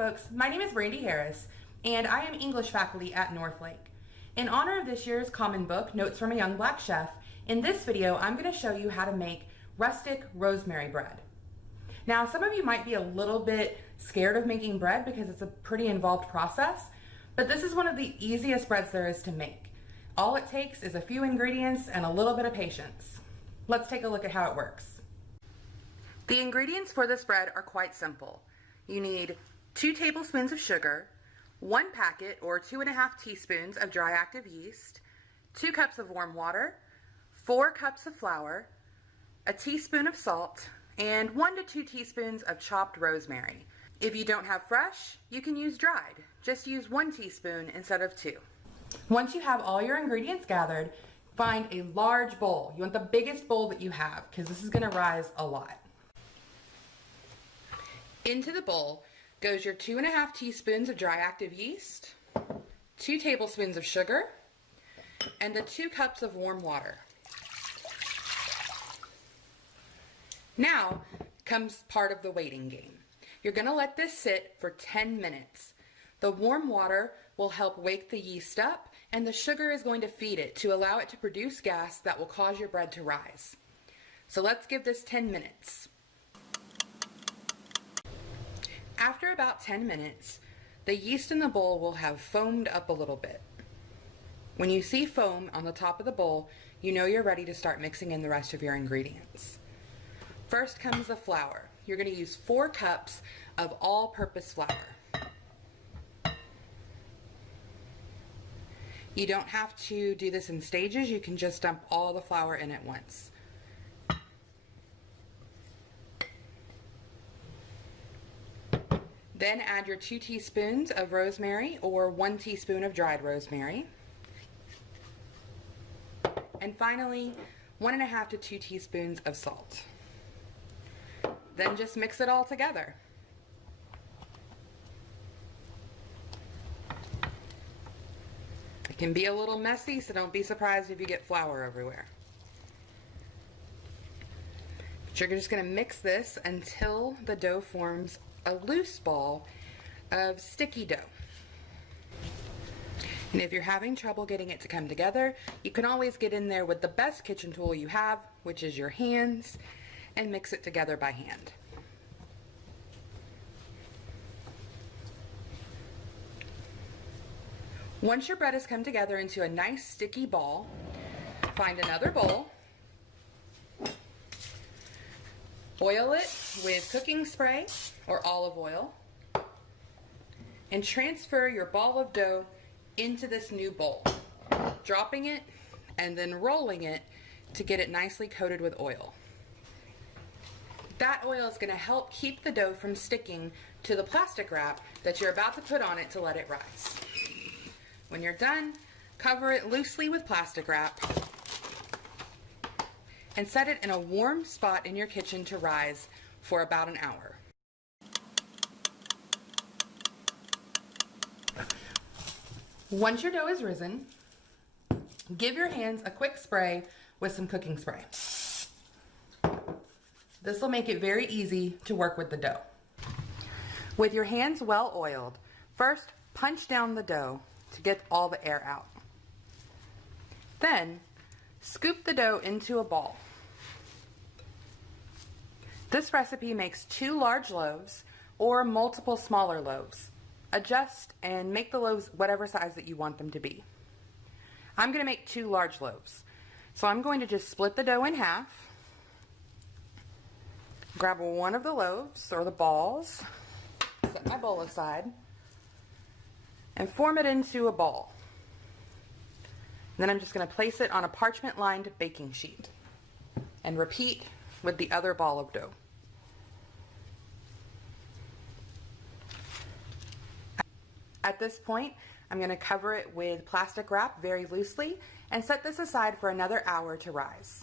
folks, my name is Brandy Harris, and I am English faculty at Northlake. In honor of this year's common book, Notes from a Young Black Chef, in this video I'm going to show you how to make rustic rosemary bread. Now, some of you might be a little bit scared of making bread because it's a pretty involved process, but this is one of the easiest breads there is to make. All it takes is a few ingredients and a little bit of patience. Let's take a look at how it works. The ingredients for this bread are quite simple. You need 2 tablespoons of sugar, 1 packet or 2½ teaspoons of dry active yeast, 2 cups of warm water, 4 cups of flour, a teaspoon of salt, and 1 to 2 teaspoons of chopped rosemary. If you don't have fresh, you can use dried. Just use 1 teaspoon instead of 2. Once you have all your ingredients gathered, find a large bowl. You want the biggest bowl that you have because this is going to rise a lot. Into the bowl goes your 2½ teaspoons of dry active yeast, 2 tablespoons of sugar, and the 2 cups of warm water. Now comes part of the waiting game. You're going to let this sit for 10 minutes. The warm water will help wake the yeast up, and the sugar is going to feed it to allow it to produce gas that will cause your bread to rise. So let's give this 10 minutes. After about 10 minutes, the yeast in the bowl will have foamed up a little bit. When you see foam on the top of the bowl, you know you're ready to start mixing in the rest of your ingredients. First comes the flour. You're going to use 4 cups of all-purpose flour. You don't have to do this in stages. You can just dump all the flour in at once. Then add your 2 teaspoons of rosemary or 1 teaspoon of dried rosemary. And finally, 1½ to 2 teaspoons of salt. Then just mix it all together. It can be a little messy, so don't be surprised if you get flour everywhere. But you're just going to mix this until the dough forms a loose ball of sticky dough. And if you're having trouble getting it to come together, you can always get in there with the best kitchen tool you have, which is your hands, and mix it together by hand. Once your bread has come together into a nice sticky ball, find another bowl, oil it with cooking spray or olive oil, and transfer your ball of dough into this new bowl, dropping it and then rolling it to get it nicely coated with oil. That oil is going to help keep the dough from sticking to the plastic wrap that you're about to put on it to let it rise. When you're done, cover it loosely with plastic wrap and set it in a warm spot in your kitchen to rise for about an hour. Once your dough is risen, give your hands a quick spray with some cooking spray. This will make it very easy to work with the dough. With your hands well oiled, first punch down the dough to get all the air out. Then scoop the dough into a ball. This recipe makes 2 large loaves or multiple smaller loaves. Adjust and make the loaves whatever size that you want them to be. I'm going to make 2 large loaves. So I'm going to just split the dough in half, grab one of the loaves or the balls, set my bowl aside, and form it into a ball. Then I'm just going to place it on a parchment-lined baking sheet and repeat with the other ball of dough. At this point, I'm going to cover it with plastic wrap very loosely and set this aside for another hour to rise.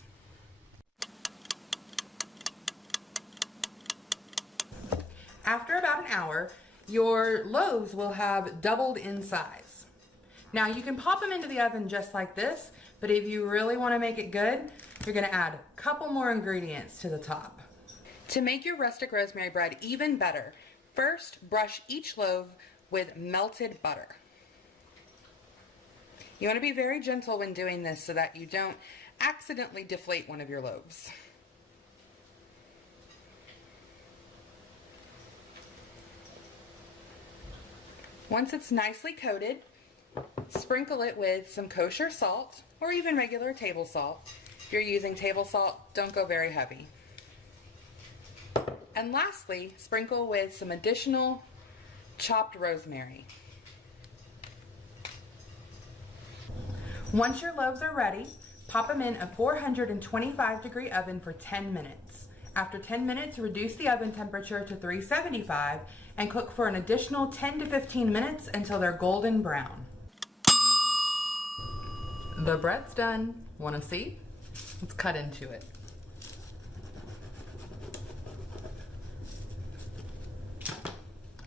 After about an hour, your loaves will have doubled in size. Now you can pop them into the oven just like this, but if you really want to make it good, you're going to add a couple more ingredients to the top. To make your rustic rosemary bread even better, First, brush each loaf with melted butter. You want to be very gentle when doing this so that you don't accidentally deflate one of your loaves. Once it's nicely coated, sprinkle it with some kosher salt or even regular table salt. If you're using table salt, don't go very heavy. And lastly, sprinkle with some additional chopped rosemary. Once your loaves are ready, pop them in a 425-degree oven for 10 minutes. After 10 minutes, reduce the oven temperature to 375 and cook for an additional 10 to 15 minutes until they're golden brown. The bread's done. Want to see? Let's cut into it.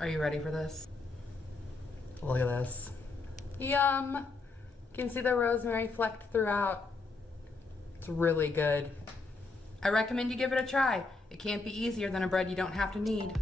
Are you ready for this? Look at this. Yum! You can see the rosemary flecked throughout. It's really good. I recommend you give it a try. It can't be easier than a bread you don't have to knead.